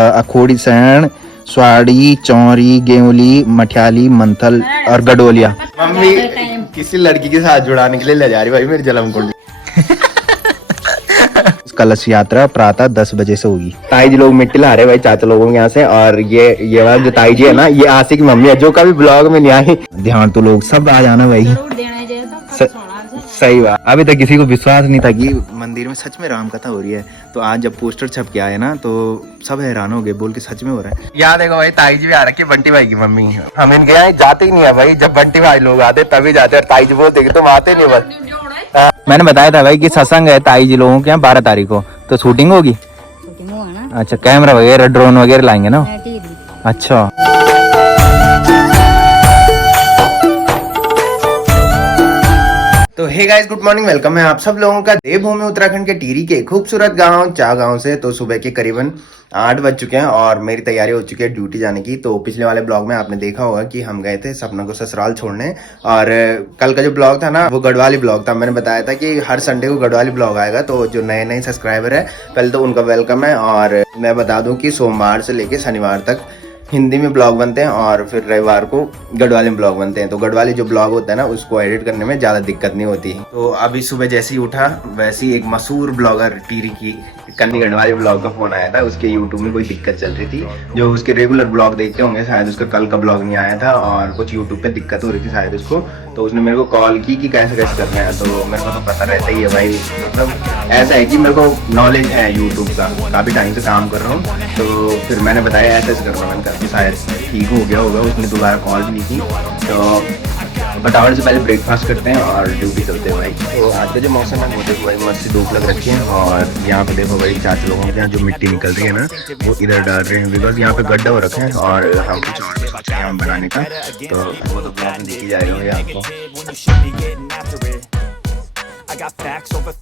Akhodi San, स्वाड़ी, Chauri, गेवली, Mathiyali, Manthal और Gadolia. Mummy किसी लड़की के साथ जुड़ाने के लिए ले जा रही भाई मेरी जलम कुंडली। कलश यात्रा प्रातः 10 बजे से होगी। ताई जी लोग मिट्टी ला रहे भाई चाचा लोगों के यहाँ से। और ये वाला जो ताई जी है ना, ये आसिक की मम्मी है जो कभी ब्लॉग में नहीं आई। ध्यान तो लोग सब आ जाना भाई। सही बात। अभी तक किसी को विश्वास नहीं था कि मंदिर में सच में राम कथा हो रही है। तो आज जब पोस्टर छप के आए ना तो सब हैरान हो गए, बोल के सच में हो रहा है। याद देखो भाई ताई जी भी आ रखी है, बंटी भाई की मम्मी। हम इनके यहाँ जाते ही नहीं है भाई, जब बंटी भाई लोग आते तभी जाते। और ताई जी बोलते तुम आते नहीं बस। मैंने बताया था भाई कि सत्संग है ताई जी लोगों के यहाँ 12 तारीख को, तो शूटिंग होगी। अच्छा, कैमरा वगैरह ड्रोन वगैरह लाएंगे ना। अच्छा, तो hey guys, good morning, welcome है आप सब लोगों का देवभूमि उत्तराखंड के टिहरी के खूबसूरत गांव चा गांव से। तो सुबह के करीबन 8 बज चुके हैं और मेरी तैयारी हो चुकी है ड्यूटी जाने की। तो पिछले वाले ब्लॉग में आपने देखा होगा कि हम गए थे सपना को ससुराल छोड़ने। और कल का जो ब्लॉग था ना वो गढ़वाली ब्लॉग था। मैंने बताया था कि हर संडे को गढ़वाली ब्लॉग आएगा। तो जो नए नए सब्सक्राइबर है पहले तो उनका वेलकम है। और मैं बता दूं कि सोमवार से लेकर शनिवार तक हिंदी में ब्लॉग बनते हैं और फिर रविवार को गढ़वाली में ब्लॉग बनते हैं। तो गढ़वाली जो ब्लॉग होता है ना उसको एडिट करने में ज़्यादा दिक्कत नहीं होती। तो अभी सुबह जैसे ही उठा वैसे ही एक मशहूर ब्लॉगर टिहरी की कन्नी गढ़वाली ब्लॉग का फोन आया था। उसके यूट्यूब में कोई दिक्कत चल रही थी। जो उसके रेगुलर ब्लॉग देखते होंगे शायद उसका कल का ब्लॉग नहीं आया था और कुछ यूट्यूब पे दिक्कत हो रही थी शायद उसको। तो उसने मेरे को कॉल की कि कैसे कैसे करना है। तो मेरे को तो पता रहता ही है भाई, मतलब ऐसा है कि मेरे को नॉलेज है यूट्यूब का, काफ़ी टाइम से काम कर रहा हूँ। तो फिर मैंने बताया ऐसे ऐसे करना, मैंने कहा शायद ठीक हो गया होगा। उसने दोबारा कॉल भी नहीं की। तो फटाफट से पहले ब्रेकफास्ट करते हैं और ड्यूटी चलते हैं भाई। तो आज का जो मौसम है वो देखो भाई मस्त सी धूप लग रखी है। और यहाँ पे देखो भाई चाचा लोगों के यहाँ जो मिट्टी निकल रही है ना वो इधर डाल रहे हैं, बिकॉज यहाँ पे गड्ढा हो रखे हैं और हम कुछ और भी सोच रहे हैं हम बनाने का। तो वो तो ब्लॉग में देखी जा रही है आपको। I got facts over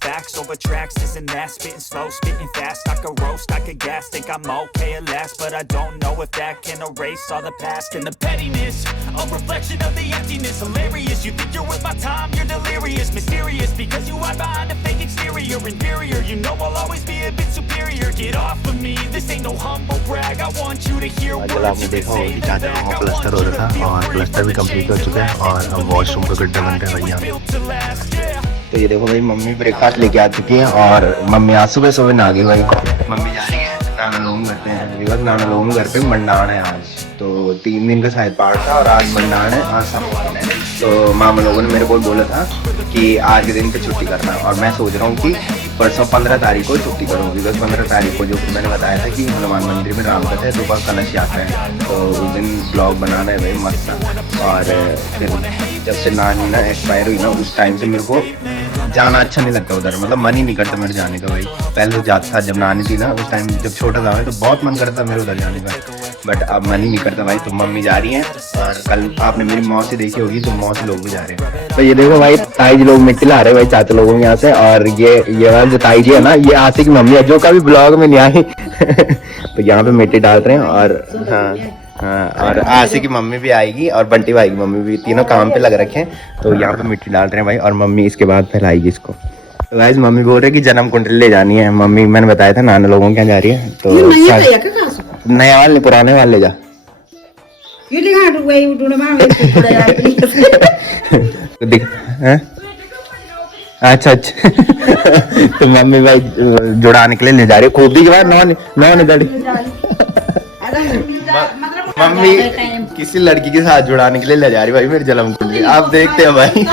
tracks, isn't that spitting slow, spitting fast, I could roast, I could gas, think I'm okay at last, but I don't know if that can erase all the past and the pettiness, a reflection of the emptiness, hilarious, you think you're worth my time, you're delirious, mysterious, because you hide behind a fake exterior, inferior, you know I'll always be a bit superior, get off of me, this ain't no humble brag, I want you to hear words you can say, plaster हो रहा था और plaster भी complete हो चुका है और अब वॉशरूम का गड्ढा बन रहा है भैया। तो ये देखो भाई मम्मी ब्रेकफास्ट लेके आ चुकी है और मम्मी आज सुबह सुबह ना गई भाई। मम्मी जा रही है नाना लोगों घर पे, बिकॉज नाना लोगों घर पे मंडान है आज। तो 3 दिन का शायद पाठ था और आज मंडान है, आज समापन है। तो मामा लोगों ने मेरे को बोला था कि आज के दिन पे छुट्टी करना और मैं सोच रहा हूँ कि परसों 15 तारीख को छुट्टी करूँ। बिकॉज 15 तारीख को जो कि मैंने बताया था कि हनुमान मंदिर में राम कथा है, तो वह कलश यात्रा है। तो उस दिन ब्लॉग बनाना है भाई मस्त। और फिर जब से नानी ना एक्सपायर हुई ना उस टाइम से मेरे को जाना अच्छा नहीं लगता उधर, मतलब मन ही नहीं करता मेरे जाने का भाई। पहले तो जाता था जब नानी थी ना उस टाइम, जब छोटा था तो बहुत मन करता मेरे उधर जाने का, बट अब मन ही नहीं करता भाई। तो मम्मी जा रही है और कल आपने मेरी मौसी देखी होगी तो मौसी लोग भी जा रहे हैं। तो ये देखो भाई ताई जी लोग मिट्टी ला रहे हैं भाई चाचा लोगों के यहाँ से। और ये वाला जो ताई जी है ना ये आसिक की मम्मी है जो कभी ब्लॉग में नहीं आई। तो यहाँ पे मिट्टी डाल रहे हैं और हाँ और आसिक की मम्मी भी आएगी और बंटी भाई की मम्मी भी, तीनों काम पे लग रखे हैं। तो यहाँ पे मिट्टी डाल रहे हैं भाई और मम्मी इसके बाद फैलाएगी इसको। तो गाइस मम्मी बोल रहे कि जन्म कुंडली ले जानी है। मम्मी मैंने बताया था नाना लोगों के यहाँ जा रही है। तो नया वाले पुराने वाले ले जा। अच्छा अच्छा। तो मम्मी भाई जुड़ाने के लिए ले जा रही है खोदी के बाद नौ गाड़ी। मम्मी किसी लड़की के साथ जुड़ाने के लिए ले जा रही भाई मेरी जन्म कुंडली, आप देखते हो भाई।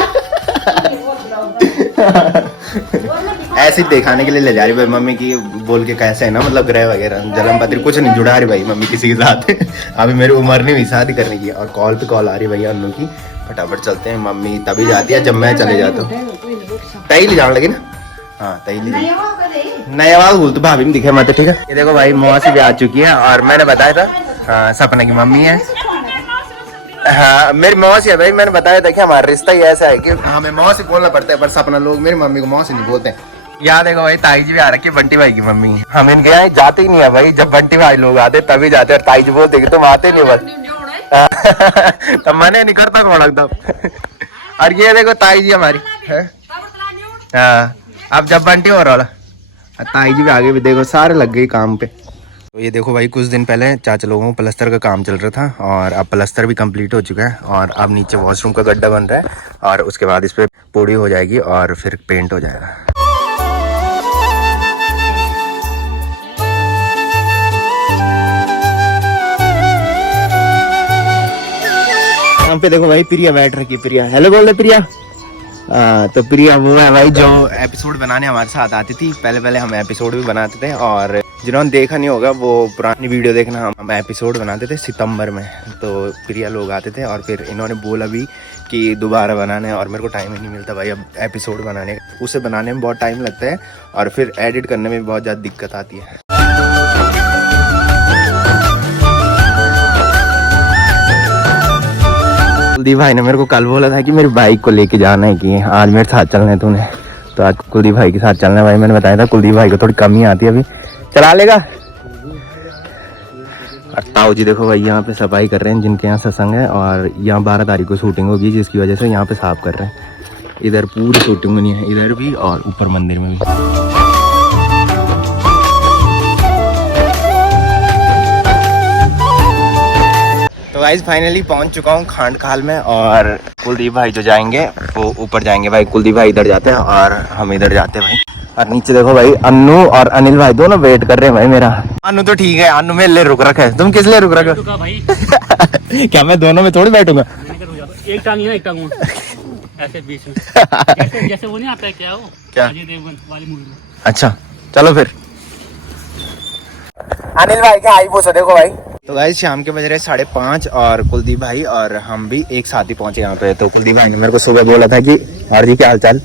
ऐसे ही दिखाने के लिए ले जा रही भाई मम्मी की, बोल के कैसे है ना मतलब ग्रह वगैरह जन्म पत्री कुछ नहीं जुड़ा रही भाई मम्मी किसी के साथ। अभी मेरी उम्र नहीं हुई शादी करने की और कॉल पे कॉल आ रही भैया उन लोग की। फटाफट चलते हैं, मम्मी तभी जाती है जब मैं चले जाता हूँ। तई ले जाने लगे ना, हाँ तई ले नया वाल बोल तो भाभी में दिखे मत, ठीक है। ये देखो भाई मौसी भी आ चुकी है और मैंने बताया था हाँ सपना की मम्मी है। हाँ मेरी मौसी है भाई, मैंने बताया था कि हमारा रिश्ता ही ऐसा है कि हमें मौसी बोलना पड़ता है, पर सपना लोग मेरी मम्मी को मौसी नहीं बोलते। याद देखो भाई ताई जी भी आ रखी है, बंटी भाई की मम्मी। हम इनके यहाँ जाते ही नहीं है भाई, जब बंटी भाई लोग आते तभी जाते और ताई जी बोलते तुम आते नहीं बस। तब मैंने नहीं करता कौन एकदम। और ये देखो ताई जी हमारी है। हाँ अब जब बंटी हो रहा ताई जी भी आगे भी देखो सारे लग गई काम पे। तो ये देखो भाई, कुछ दिन पहले चाचा लोगों को प्लस्तर का काम चल रहा था और अब प्लस्तर भी कंप्लीट हो चुका है और अब नीचे वॉशरूम का गड्ढा बन रहा है और उसके बाद इस पर पोड़ी हो जाएगी और फिर पेंट हो जाएगा। यहाँ पे देखो भाई, प्रिया बैठ रखी। प्रिया हेलो बोल रहे। प्रिया तो प्रिया वो है भाई जो एपिसोड बनाने हमारे साथ आती थी। पहले पहले हम एपिसोड भी बनाते थे और जिन्होंने देखा नहीं होगा वो पुरानी वीडियो देखना। हम एपिसोड बनाते थे सितंबर में, तो प्रिया लोग आते थे और फिर इन्होंने बोला भी कि दोबारा बनाने, और मेरे को टाइम ही नहीं मिलता भाई अब एपिसोड बनाने। उसे बनाने में बहुत टाइम लगता है और फिर एडिट करने में भी बहुत ज़्यादा दिक्कत आती है। कुलदीप भाई ने मेरे को कल बोला था कि मेरी बाइक को लेके जाना है, कि आज मेरे साथ चलना है तूने, तो आज कुलदीप भाई के साथ चलना है भाई। मैंने बताया था कुलदीप भाई को थोड़ी कमी आती है, अभी चला लेगा। और ताऊ जी देखो भाई यहाँ पे सफाई कर रहे हैं, जिनके यहाँ सत्संग है और यहाँ 12 तारीख को शूटिंग होगी, जिसकी वजह से यहाँ पे साफ कर रहे हैं। इधर पूरी शूटिंग नहीं है, इधर भी और ऊपर मंदिर में भी। तो गाइस फाइनली पहुंच चुका हूँ खांड खाल में और कुलदीप भाई जो जाएंगे वो ऊपर जाएंगे भाई। कुलदीप भाई इधर जाते हैं और हम इधर जाते हैं भाई। और नीचे देखो भाई, अन्नू और अनिल भाई दोनों वेट कर रहे हैं भाई मेरा। अन्नू तो ठीक है, अन्नू मेरे लिए रुक रखा है। तुम किस लिए रुक रखे हो भाई? क्या मैं दोनों में थोड़ी बैठूंगा? एक टांग ही ना, एक टांग ऐसे बीच में जैसे वो नहीं आता है क्या, वो क्या अजय देवगन वाली मूवी में। अच्छा चलो फिर। अनिल भाई क्या आई पूछो देखो भाई। तो गाइस शाम के बज रहे 5:30 और कुलदीप भाई और हम भी एक साथ ही पहुंचे यहाँ पे। तो कुलदीप भाई ने मेरे को सुबह बोला था कि और जी क्या हाल चाल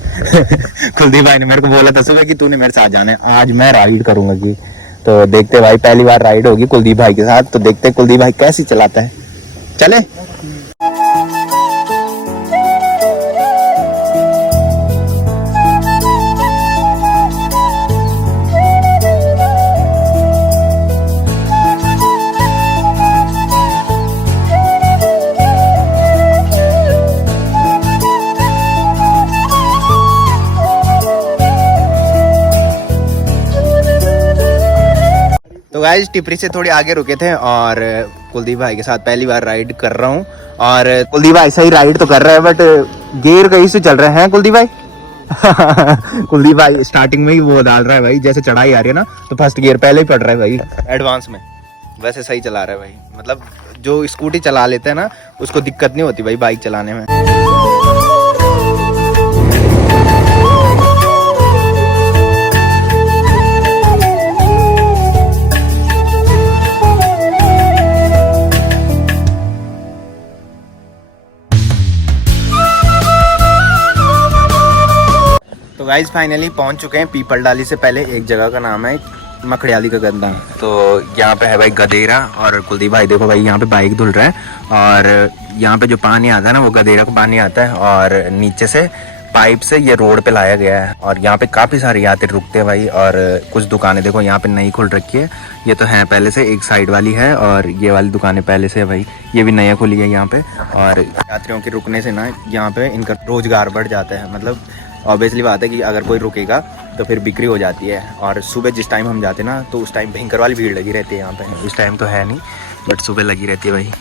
कुलदीप भाई ने मेरे को बोला था सुबह कि तूने मेरे साथ जाना है, आज मैं राइड करूंगा की। तो देखते भाई, पहली बार राइड होगी कुलदीप भाई के साथ, तो देखते कुलदीप भाई कैसी चलाता है। चले। तो गाइस टिपरी से थोड़ी आगे रुके थे और कुलदीप भाई के साथ पहली बार राइड कर रहा हूँ। और कुलदीप भाई सही राइड तो कर रहा है बट गियर कहीं से चल रहे हैं कुलदीप भाई। कुलदीप भाई स्टार्टिंग में ही वो डाल रहा है भाई, जैसे चढ़ाई आ रही है ना तो फर्स्ट गियर पहले ही पड़ रहा है भाई एडवांस में। वैसे सही चला रहा है भाई, मतलब जो स्कूटी चला लेते हैं ना उसको दिक्कत नहीं होती भाई बाइक चलाने में। तो गाइस फाइनली पहुंच चुके हैं पीपल डाली से पहले एक जगह का नाम है मखड़ियाली का गद्दा। तो यहाँ पे है भाई गदेरा और कुलदीप भाई देखो भाई यहाँ पे बाइक धुल रहा है और यहाँ पे जो पानी आता है ना वो गदेरा को पानी आता है और नीचे से पाइप से ये रोड पे लाया गया है। और यहाँ पे काफ़ी सारे यात्री रुकते हैं भाई और कुछ दुकानें देखो यहाँ पे नई खुल रखी है। ये तो है पहले से, एक साइड वाली है और ये वाली दुकानें पहले से है भाई, ये भी नया खुली है यहाँ पे। और यात्रियों के रुकने से ना यहाँ पे इनका रोजगार बढ़ जाता है, मतलब ऑब्वियसली बात है कि अगर कोई रुकेगा तो फिर बिक्री हो जाती है। और सुबह जिस टाइम हम जाते ना तो उस टाइम भयंकर वाली भीड़ लगी रहती है यहाँ पे। इस टाइम तो है नहीं बट सुबह लगी रहती है भाई।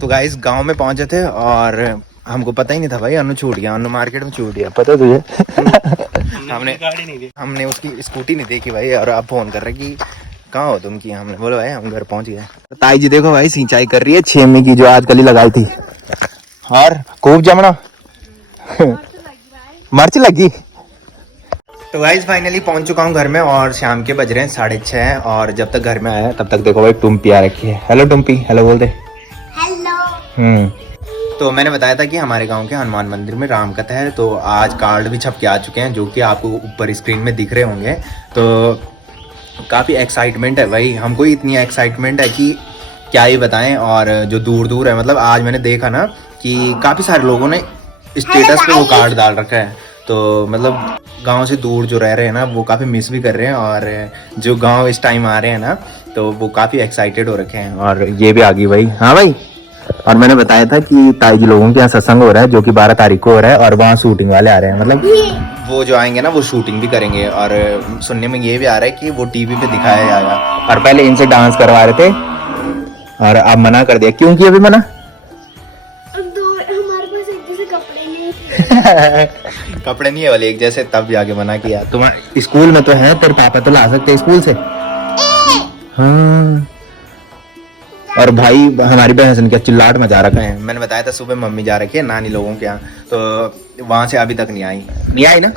तो गाइस गांव में पहुंचे थे और हमको पता ही नहीं था भाई, अनु छूट गया, अनु मार्केट में छूट गया, पता तुझे? हमने उसकी स्कूटी नहीं देखी भाई और अब फोन कर रहे कि कहाँ हो तुम की। हमने बोला भाई हम घर पहुंच गए। ताई जी देखो भाई सिंचाई कर रही है छेमी की, जो आज कल ही लगाई थी। और खूब जमना मिर्च लगी। तो गाइस फाइनली पहुंच चुका हूँ घर में और शाम के बज रहे हैं 6:30 और जब तक घर में आया तब तक देखो भाई टुम्पी आ रखी है। हेलो टुम्पी, हेलो बोल दे। हेलो। तो मैंने बताया था कि हमारे गांव के हनुमान मंदिर में रामकथा है, तो आज कार्ड भी छप के आ चुके हैं जो कि आपको ऊपर स्क्रीन में दिख रहे होंगे। तो काफ़ी एक्साइटमेंट है भाई, हमको इतनी एक्साइटमेंट है कि क्या ही बताएं। और जो दूर दूर है, मतलब आज मैंने देखा ना कि काफ़ी सारे लोगों ने स्टेटस पे वो कार्ड डाल रखा है। तो मतलब गांव से दूर जो रह रहे हैं ना वो काफ़ी मिस भी कर रहे हैं और जो गांव इस टाइम आ रहे हैं ना तो वो काफ़ी एक्साइटेड हो रखे हैं। और ये भी आ गई भाई। हाँ भाई और मैंने बताया था कि ताई जी लोगों के यहाँ सत्संग हो रहा है जो कि 12 तारीख को हो रहा है और वहाँ शूटिंग वाले आ रहे हैं, मतलब वो जो आएंगे ना वो शूटिंग भी करेंगे। और सुनने में ये भी आ रहा है कि वो टीवी पे दिखाया जाएगा। और पहले इनसे डांस करवा रहे थे और अब मना कर दिया। क्यों किया अभी मना? हमारे पास एक जैसे कपड़े नहीं कपड़े नहीं है वाले एक जैसे, तब जाके मना किया। तुम्हारे स्कूल में तो है, तेरे पापा तो ला सकते स्कूल से। हाँ। और भाई हमारी बहन क्या चिल्लाट मचा रखा है। मैंने बताया था सुबह मम्मी जा रखी है नानी लोगों के यहाँ, तो वहां से अभी तक नहीं आई। नहीं आई ना?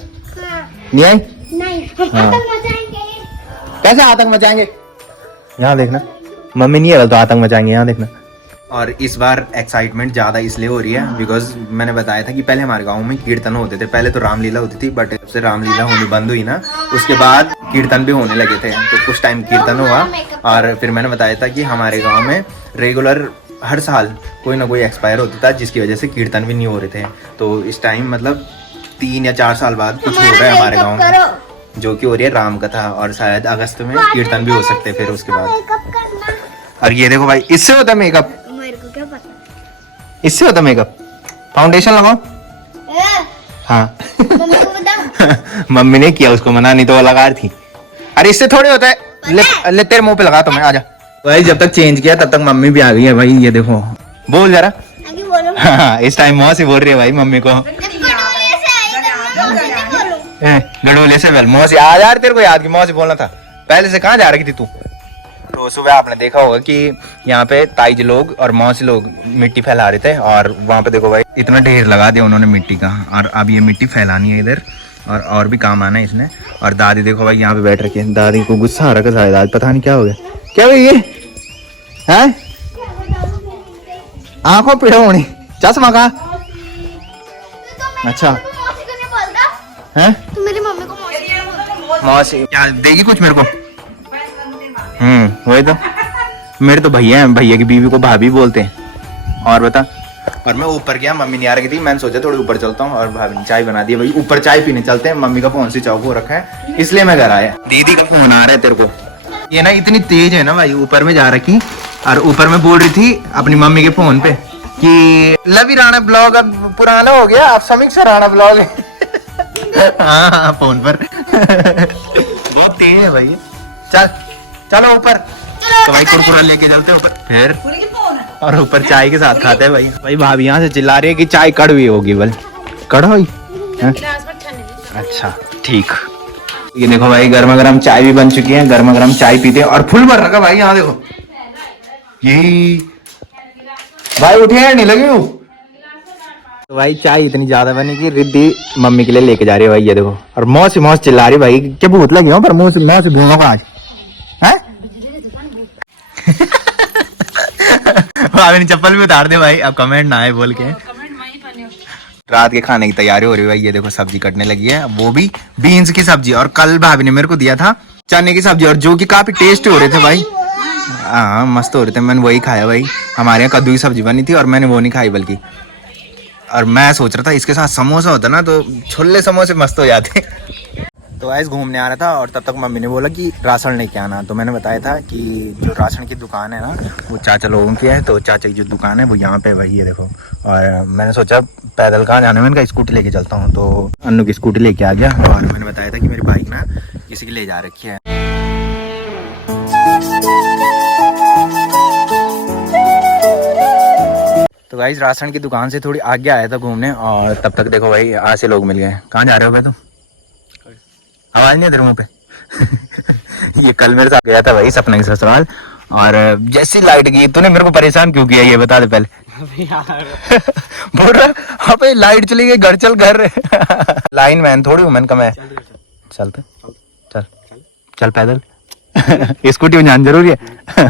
नहीं आई? नहीं, हाँ। आतंक मचाएंगे। कैसे आतंक मचाएंगे? यहाँ देखना, मम्मी नहीं है तो आतंक मचाएंगे। यहाँ देखना। और इस बार एक्साइटमेंट ज़्यादा इसलिए हो रही है बिकॉज मैंने बताया था कि पहले हमारे गांव में कीर्तन होते थे। पहले तो रामलीला होती थी, बट जब से रामलीला होनी बंद हुई ना उसके बाद कीर्तन भी होने लगे थे। तो कुछ टाइम कीर्तन हुआ और फिर मैंने बताया था कि हमारे गाँव में रेगुलर हर साल कोई ना कोई एक्सपायर होता था जिसकी वजह से कीर्तन भी नहीं हो रहे थे। तो इस टाइम मतलब 3 या 4 साल बाद कुछ हो रहा है हमारे गाँव में जो कि हो रही है राम कथा, और शायद अगस्त में कीर्तन भी हो सकते हैं फिर उसके बाद। और ये देखो भाई, इससे होता मेकअप? मेरे को क्या पता। इससे होता मेकअप? फाउंडेशन लगाओ। हाँ मम्मी को बताओ। मम्मी ने किया, उसको मना, नहीं तो वो लगा रही थी। अरे इससे थोड़ी होता है। ले तेरे मुंह पे लगा, तो मैं आजा भाई। जब तक चेंज किया तब तक मम्मी भी आ गई है भाई। ये देखो, बोल जरा। आगे बोलो। हाँ, इस टाइम मौसी बोल रही है भाई मम्मी को। गडोले से बोल, मौसी आ यार, तेरे को याद की मौसी बोलना था। पहले से कहाँ जा रही थी तू? तो सुबह आपने देखा होगा कि यहाँ पे ताई जी लोग और मौसी लोग मिट्टी फैला रहे थे और वहाँ पे देखो भाई इतना ढेर लगा दिया उन्होंने मिट्टी का। और अब ये मिट्टी फैलानी है इधर और भी काम आना है इसने। और दादी देखो भाई यहाँ पे बैठ रखी है। दादी को गुस्सा आ रहा है शायद आज, पता नहीं क्या हो गया। क्या भाई ये है? आंखों पीड़ा होनी, चश्मा का? अच्छा है। तू मेरी मम्मी को मौसी मौसी क्या देगी कुछ मेरे को? वही तो, मेरे तो भैया हैं, भैया की बीवी को भाभी बोलते हैं। और बता। और मैं ऊपर गया, मम्मी नहीं आ रही थी, मैंने सोचा थोड़ी ऊपर चलता हूँ और भाभी ने चाय बना दी भाई। ऊपर चाय पीने चलते हैं, मम्मी का फोन स्विच ऑफ हो रखा है इसलिए मैं घर आया। दीदी का फोन आ रहा है तेरे को। ये ना इतनी तेज है ना भाई, ऊपर में जा रखी और ऊपर में बोल रही थी अपनी मम्मी के फोन पे कि लवी राणा ब्लॉग अब पुराना हो गया, अब समीक्षा राणा ब्लॉग है। हाँ फोन पर। बहुत तेज है भाई। चल चलो ऊपर। तो भाई कुरकुरा लेके चलते हैं ऊपर फिर, और ऊपर चाय के साथ खाते हैं भाई। भाई भाभी यहाँ से चिल्ला रही है कि चाय कड़वी होगी। बल कड़वी? अच्छा ठीक। ये देखो भाई गर्मा गर्म चाय भी बन चुकी है, गर्मा गर्म चाय पीते हैं। और फुल भर रखा भाई यहाँ देखो। यही भाई उठे नहीं लगी हूँ। तो भाई चाय इतनी ज्यादा बनी कि रिद्धि मम्मी के लिए लेके जा रही है भाई। ये देखो, और मौसी मौस चिल्ला रही भाई, क्या भूत लगी हो पर मुँह से भूंगा आज है। भाभी ने चप्पल भी उतार दे भाई, अब कमेंट ना आए बोल के। रात के खाने की तैयारी हो रही है भाई। ये देखो सब्जी कटने लगी है, वो भी बीन्स की सब्जी। और कल भाभी ने मेरे को दिया था चने की सब्जी, और जो कि काफी टेस्टी हो रहे थे भाई। हाँ मस्त हो रहे थे, मैंने वही खाया भाई। हमारे यहाँ कद्दू की सब्जी बनी थी और मैंने वो नहीं खाई बल्कि। और मैं सोच रहा था इसके साथ समोसा होता ना तो छोले समोसे मस्त हो जाते। तो आज घूमने आ रहा था और तब तक मम्मी ने बोला कि राशन लेके आना। तो मैंने बताया था कि जो राशन की दुकान है ना वो चाचा लोगों की है। तो चाचा की जो दुकान है वो यहाँ पे भाई, ये देखो। और मैंने सोचा पैदल कहाँ जाना है, मैंने कहा स्कूटी लेके चलता हूँ। तो अन्नू की स्कूटी लेके आ गया और मैंने बताया था कि मेरी बाइक ना किसी की ले जा रखी है। तो गाइस राशन की दुकान से थोड़ी आगे आया था घूमने और तब तक देखो भाई आज से लोग मिल गए। कहाँ जा रहे हो भाई तुम? आवाज नहीं है तेरे मुंह पे? ये कल मेरे साथ गया था भाई सपना की ससुराल, और जैसी लाइट गई तूने मेरे को परेशान क्यों किया ये बता दे पहले। बोल रहा अबे लाइट चली गई, घर चल घर। लाइन मैन थोड़ी हूँ मैंने कहा। मैं चलते चल चल पैदल। स्कूटी में जान जरूरी है।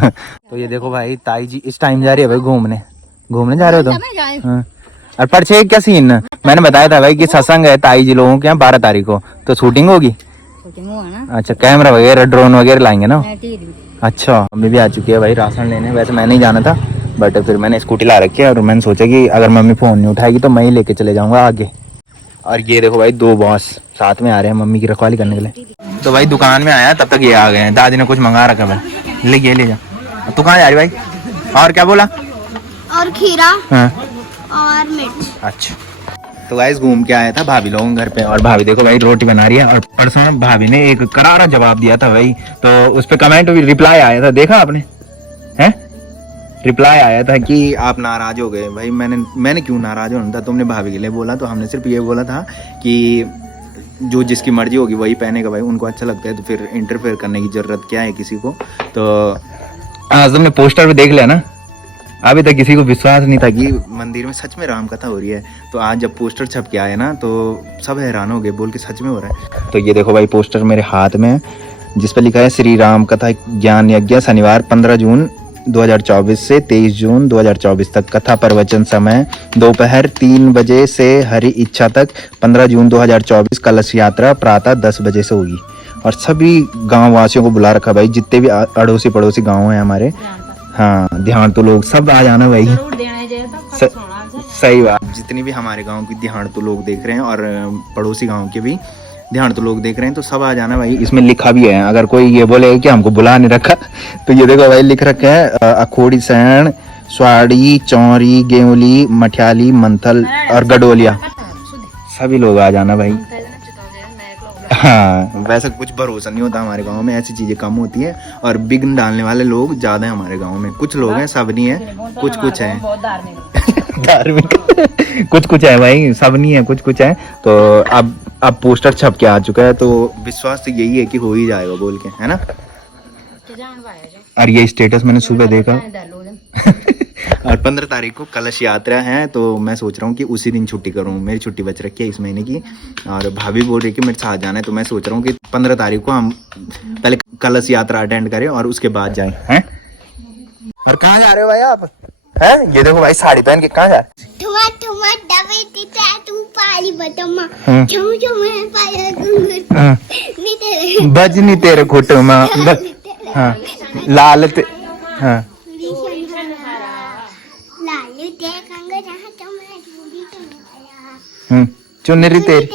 तो ये देखो भाई ताई जी इस टाइम जा रही है भाई घूमने। घूमने जा रहे हो तुम? हाँ। और परछे क्या सीन? मैंने बताया था भाई कि सत्संग है ताई जी लोगों के यहाँ 12 तारीख को, तो शूटिंग होगी। अच्छा कैमरा वगैरह ड्रोन वगैरह लाएंगे ना? अच्छा मम्मी भी आ चुकी है भाई राशन लेने। वैसे मैं नहीं जाना था बट फिर मैंने स्कूटी ला रखी है और मैंने सोचा कि अगर मम्मी फोन नहीं उठाएगी तो मैं ही लेके चले जाऊंगा आगे। और ये देखो भाई 2 बॉस साथ में आ रहे हैं मम्मी की रखवाली करने के लिए। तो भाई दुकान में आया तब तक ये आ गए हैं। दादी ने कुछ मंगा रखा भाई, ले जा। तू कहाँ जा रही भाई? और क्या बोला? और खीरा हाँ और मिर्च। अच्छा। तो गाइस घूम के आया था भाभी लोगों के घर पे और भाभी देखो भाई रोटी बना रही है। और परसों भाभी ने एक करारा जवाब दिया था भाई, तो उस पे कमेंट भी रिप्लाई आया था, देखा आपने? हैं रिप्लाई आया था कि आप नाराज हो गए। भाई मैंने क्यों नाराज होना था, तुमने भाभी के लिए बोला तो हमने सिर्फ ये बोला था कि जो जिसकी मर्जी होगी वही पहनेगा भाई, उनको अच्छा लगता है तो फिर इंटरफेयर करने की जरूरत क्या है किसी को। तो आज तुमने पोस्टर पे देख लिया ना, अभी तक किसी को विश्वास नहीं था कि मंदिर में सच में राम कथा हो रही है। तो आज जब पोस्टर छप के आया ना तो सब हैरान हो गए, बोल के सच में हो रहा है। तो ये देखो भाई पोस्टर मेरे हाथ में है जिस पे लिखा है श्री राम कथा ज्ञान यज्ञ शनिवार 15 जून 2024 से 23 जून 2024 तक। कथा प्रवचन समय दोपहर 3 बजे से हरि इच्छा तक। 15 जून 2024 कलश यात्रा प्रातः 10 बजे से होगी। और सभी गांव वासियों को बुला रखा भाई, जितने भी अड़ोसी पड़ोसी गांव हैं हमारे। हाँ ध्यान तो लोग सब आ जाना भाई, सही बात। जितनी भी हमारे गांव की ध्यान तो लोग देख रहे हैं और पड़ोसी गांव के भी ध्यान तो लोग देख रहे हैं, तो सब आ जाना भाई। इसमें लिखा भी है, अगर कोई ये बोले कि हमको बुला नहीं रखा तो ये देखो भाई लिख रखे है अखोड़ी सैन स्वाड़ी चौरी गेवली मठियाली मंथल और गडोलिया, सभी लोग आ जाना भाई। हाँ वैसे कुछ भरोसा नहीं होता हमारे गांव में, ऐसी चीजें कम होती है और विघ्न डालने वाले लोग ज्यादा हैं हमारे गांव में। कुछ लोग हैं, सब नहीं है, कुछ कुछ है धार्मिक कुछ है भाई, सब नहीं है, कुछ है। तो अब पोस्टर छप के आ चुका है, तो विश्वास तो यही है कि हो ही जाएगा बोल के, है ना। और ये स्टेटस मैंने सुबह देखा और 15 तारीख को कलश यात्रा है, तो मैं सोच रहा हूँ कि उसी दिन छुट्टी करूँ। मेरी छुट्टी बच रखी है इस महीने की और भाभी बोल रही है कि मेरे साथ जाना है, तो मैं सोच रहा हूँ कि 15 तारीख को हम पहले कलश यात्रा अटेंड करें और उसके बाद जाएं, हैं। और कहाँ जा रहे हो भाई आप? हैं ये देखो भाई साड़ी पहन के कहाँ जा रहे? बज नहीं तेरे खोटो माँ, हाँ लाल ते हाँ चुनरी तेरी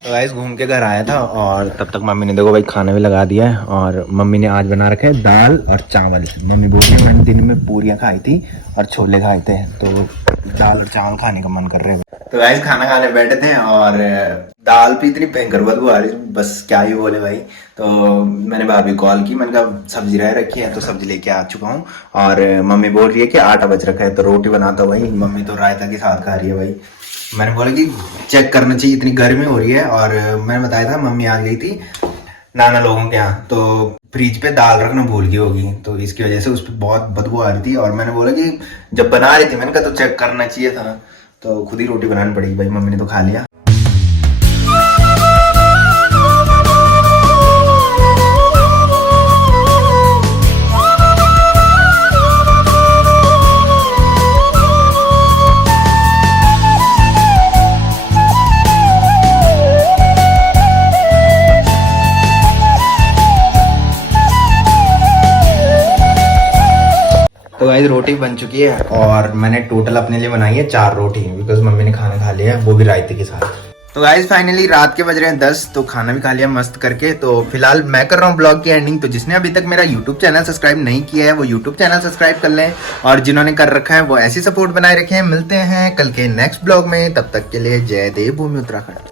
तो गाइस घूम के घर आया था और तब तक मम्मी ने देखो भाई खाना भी लगा दिया है। और मम्मी ने आज बना रखा है दाल और चावल। मम्मी बोल रही मैंने दिन में पूरियां खाई थी और छोले खाए थे, तो दाल और चावल खाने का मन कर रहे हैं। तो गाइस खाना खाने बैठे थे और दाल पे इतनी भयंकर बदबू आ रही, बस क्या ही बोले भाई। तो मैंने भाभी कॉल की, मैंने कहा सब्जी रह रखी है, तो सब्जी लेके आ चुका हूँ। और मम्मी बोल रही है कि आटा बच रखा है तो रोटी बनाता हूँ भाई। मम्मी तो रायता के साथ खा रही है भाई। मैंने बोला कि चेक करना चाहिए, इतनी गर्मी हो रही है। और मैंने बताया था मम्मी आ गई थी नाना लोगों के यहाँ, तो फ्रिज पे दाल रखना भूल गई होगी, तो इसकी वजह से उस पर बहुत बदबू आ रही थी। और मैंने बोला कि जब बना रही थी मैंने कहा तो चेक करना चाहिए था, तो खुद ही रोटी बनानी पड़ेगी भाई। मम्मी ने तो खा लिया। तो गाइस रोटी बन चुकी है और मैंने टोटल अपने लिए बनाई है 4 रोटी, बिकॉज मम्मी ने खाना खा लिया है, वो भी रायते के साथ। तो गाइस फाइनली रात के बज रहे हैं 10, तो खाना भी खा लिया मस्त करके। तो फिलहाल मैं कर रहा हूँ ब्लॉग की एंडिंग। तो जिसने अभी तक मेरा यूट्यूब चैनल सब्सक्राइब नहीं किया है वो यूट्यूब चैनल सब्सक्राइब कर लें, और जिन्होंने कर रखा है वो ऐसी सपोर्ट बनाए रखें। मिलते हैं कल के नेक्स्ट ब्लॉग में, तब तक के लिए जय देव भूमि उत्तराखंड।